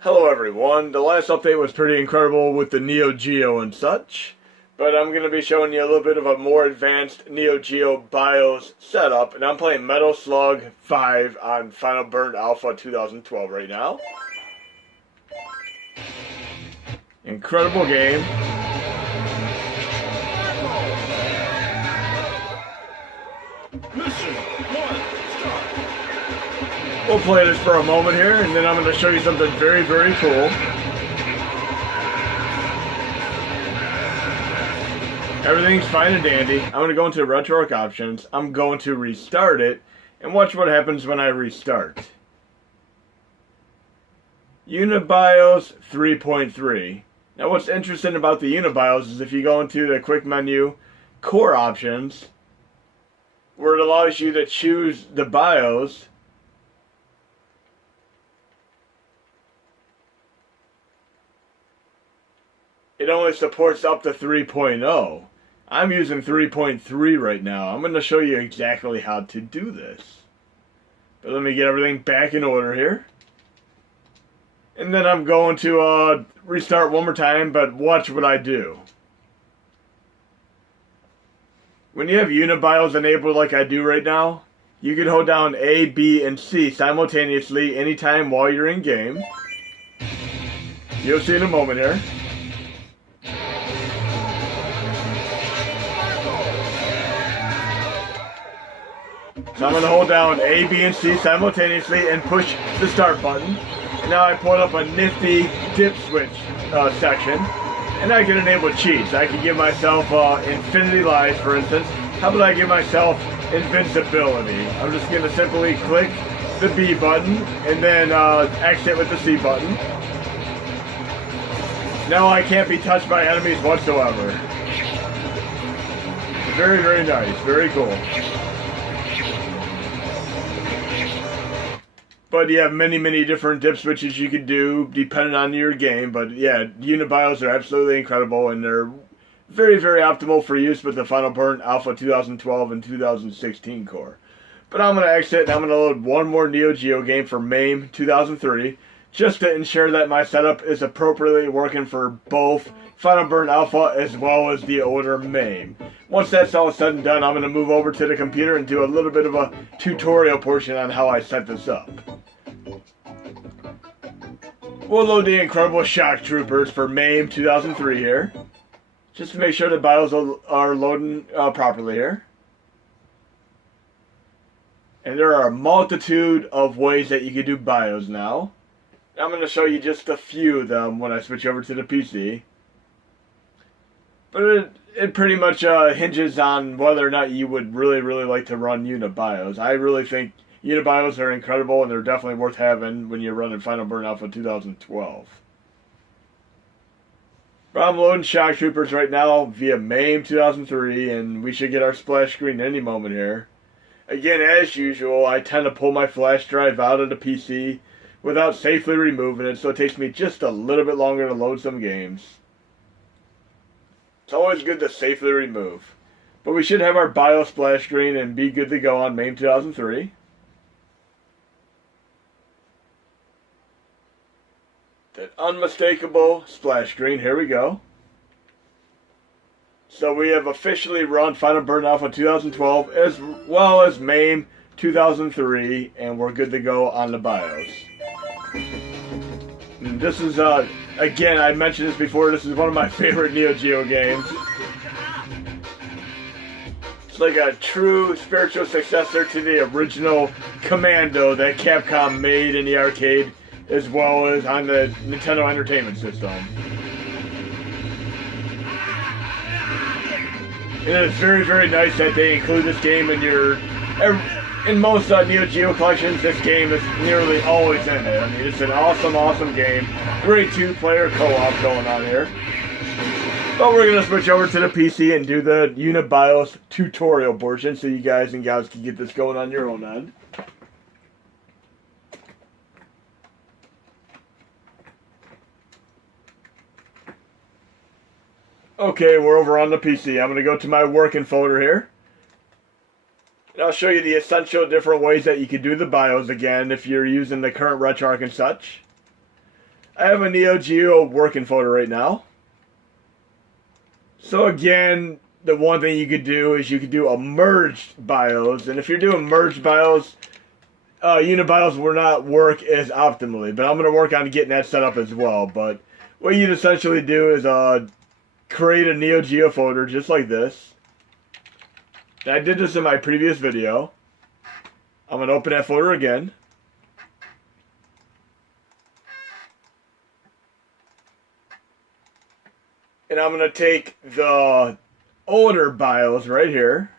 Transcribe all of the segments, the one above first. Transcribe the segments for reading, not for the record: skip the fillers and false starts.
Hello everyone, the last update was pretty incredible with the NEO-GEO and such, but I'm going to be showing you a little bit of a more advanced NEO-GEO BIOS setup, and I'm playing Metal Slug 5 on Final Burn Alpha 2012 right now. Incredible game. Mission 1, start. We'll play this for a moment here, and then I'm going to show you something very, very cool. Everything's fine and dandy. I'm going to go into RetroArch options. I'm going to restart it, and watch what happens when I restart. UniBIOS 3.3. Now what's interesting about the UniBIOS is if you go into the quick menu, core options, where it allows you to choose the BIOS, it only supports up to 3.0. I'm using 3.3 right now. I'm going to show you exactly how to do this. But let me get everything back in order here. And then I'm going to restart one more time, but watch what I do. When you have UniBIOS enabled like I do right now, you can hold down A, B, and C simultaneously anytime while you're in game. You'll see in a moment here. So I'm going to hold down A, B, and C simultaneously and push the start button. And now I pulled up a nifty dip switch section. And I can enable cheats. I can give myself infinity lives, for instance. How about I give myself invincibility? I'm just going to simply click the B button and then exit with the C button. Now I can't be touched by enemies whatsoever. Very, very nice. Very cool. But you have many, many different dip switches you can do depending on your game. But yeah, UniBIOS are absolutely incredible, and they're very, very optimal for use with the Final Burn Alpha 2012 and 2016 core. But I'm going to exit and I'm going to load one more NEO-GEO game for MAME 2003 just to ensure that my setup is appropriately working for both Final Burn Alpha as well as the older MAME. Once that's all said and done, I'm going to move over to the computer and do a little bit of a tutorial portion on how I set this up. We'll load the incredible Shock Troopers for MAME 2003 here, just to make sure the BIOS are loading properly here. And there are a multitude of ways that you can do BIOS now. I'm going to show you just a few of them when I switch over to the PC. But it pretty much hinges on whether or not you would really like to run UniBIOS. I really think UniBIOS are incredible, and they're definitely worth having when you're running Final Burn Alpha 2012. But I'm loading Shock Troopers right now via MAME 2003, and we should get our splash screen any moment here. Again, as usual, I tend to pull my flash drive out of the PC without safely removing it, so it takes me just a little bit longer to load some games. It's always good to safely remove. But we should have our BIOS splash screen and be good to go on MAME 2003. That unmistakable splash screen, here we go. So we have officially run Final Burn Alpha 2012 as well as MAME 2003, and we're good to go on the BIOS. And this is, again, I mentioned this before, this is one of my favorite NEO-GEO games. It's like a true spiritual successor to the original Commando that Capcom made in the arcade, as well as on the Nintendo Entertainment System. And it's very, very nice that they include this game in your... In most NEO-GEO collections, this game is nearly always in it. I mean, it's an awesome, awesome game. Great two-player co-op going on here. But we're going to switch over to the PC and do the UniBIOS tutorial portion so you guys and gals can get this going on your own end. Okay, we're over on the PC. I'm going to go to my working folder here. And I'll show you the essential different ways that you can do the BIOS again if you're using the current RetroArch and such. I have a NEO-GEO working folder right now. So again, the one thing you could do is you could do a merged BIOS, and if you're doing merged BIOS, UniBIOS will not work as optimally, but I'm going to work on getting that set up as well. But what you'd essentially do is create a NEO-GEO folder just like this. I did this in my previous video. I'm going to open that folder again. And I'm going to take the older BIOS right here.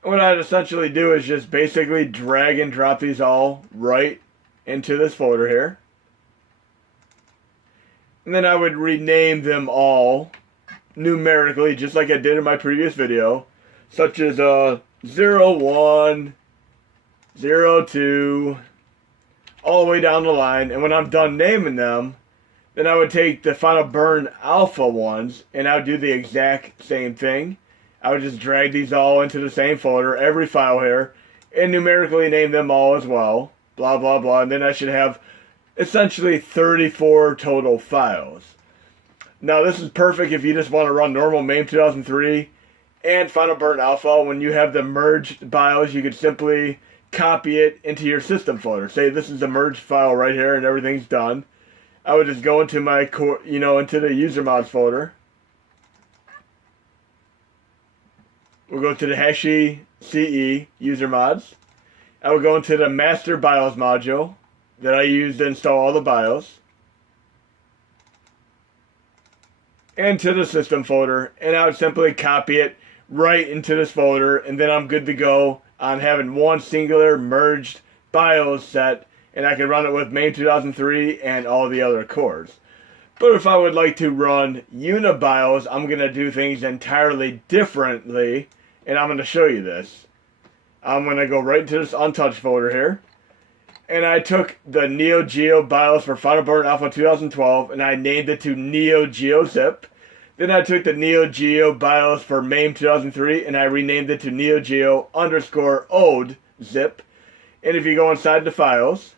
What I'd essentially do is just basically drag and drop these all right into this folder here. And then I would rename them all numerically, just like I did in my previous video, such as 01, 02, all the way down the line. And when I'm done naming them, then I would take the final burn alpha ones and I would do the exact same thing. I would just drag these all into the same folder, every file here, and numerically name them all as well. Blah, blah, blah. And then I should have essentially 34 total files. Now, this is perfect if you just want to run normal MAME 2003 and Final Burn Alpha. When you have the merged BIOS, you could simply copy it into your system folder. Say this is the merged file right here and everything's done. I would just go into my, into the user mods folder. We'll go to the Hashi CE user mods. I will go into the master BIOS module that I use to install all the BIOS. And to the system folder. And I would simply copy it right into this folder. And then I'm good to go on having one singular merged BIOS set. And I can run it with MAME 2003 and all the other cores. But if I would like to run UniBIOS, I'm going to do things entirely differently. And I'm going to show you this. I'm going to go right into this untouched folder here. And I took the NEO-GEO BIOS for Final Burn Alpha 2012 and I named it to NEO-GEO zip. Then I took the NEO-GEO BIOS for MAME 2003 and I renamed it to NEO-GEO _ODE zip. And if you go inside the files,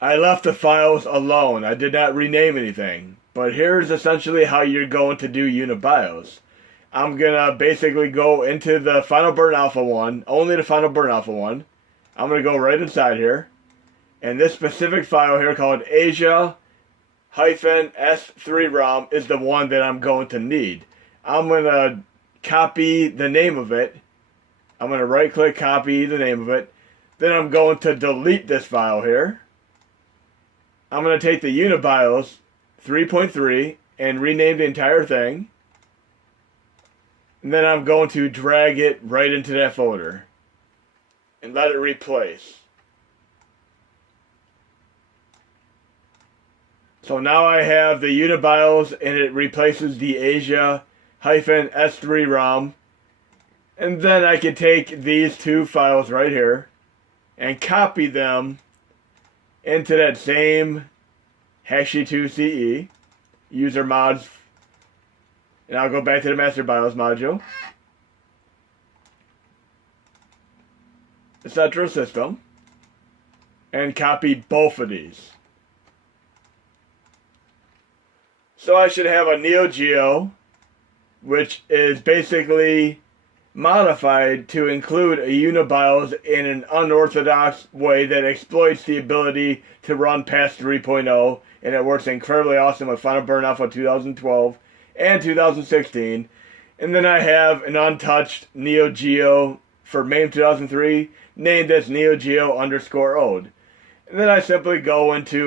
I left the files alone. I did not rename anything. But here's essentially how you're going to do UniBIOS. I'm going to basically go into the Final Burn Alpha one, only the Final Burn Alpha one. I'm going to go right inside here. And this specific file here called Asia-S3ROM is the one that I'm going to need. I'm going to copy the name of it. I'm going to right click, copy the name of it. Then I'm going to delete this file here. I'm going to take the UniBIOS 3.3 and rename the entire thing. And then I'm going to drag it right into that folder and let it replace. So now I have the UniBIOS and it replaces the Asia-S3ROM. And then I can take these two files right here and copy them into that same Hashi2CE user mods. And I'll go back to the master BIOS module, etc. system, and copy both of these. So I should have a NEO-GEO, which is basically modified to include a UniBIOS in an unorthodox way that exploits the ability to run past 3.0, and it works incredibly awesome with Final Burn Alpha 2012 and 2016. And then I have an untouched NEO-GEO for MAME 2003 named as NEO-GEO _ODE. And then I simply go into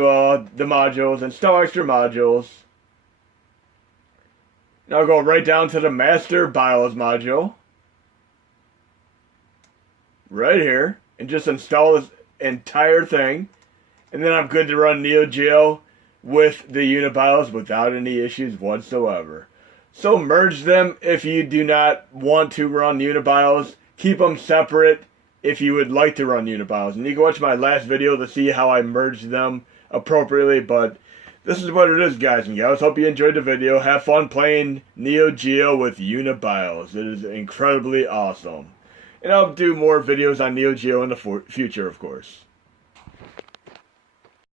the modules, install extra modules. And I'll go right down to the master BIOS module. Right here. And just install this entire thing. And then I'm good to run NEO-GEO with the UniBIOS without any issues whatsoever. So merge them if you do not want to run UniBIOS. Keep them separate if you would like to run UniBIOS. And you can watch my last video to see how I merged them appropriately. But this is what it is, guys and gals. Hope you enjoyed the video. Have fun playing NEO-GEO with UniBIOS. It is incredibly awesome. and I'll do more videos on NEO-GEO in the future, of course.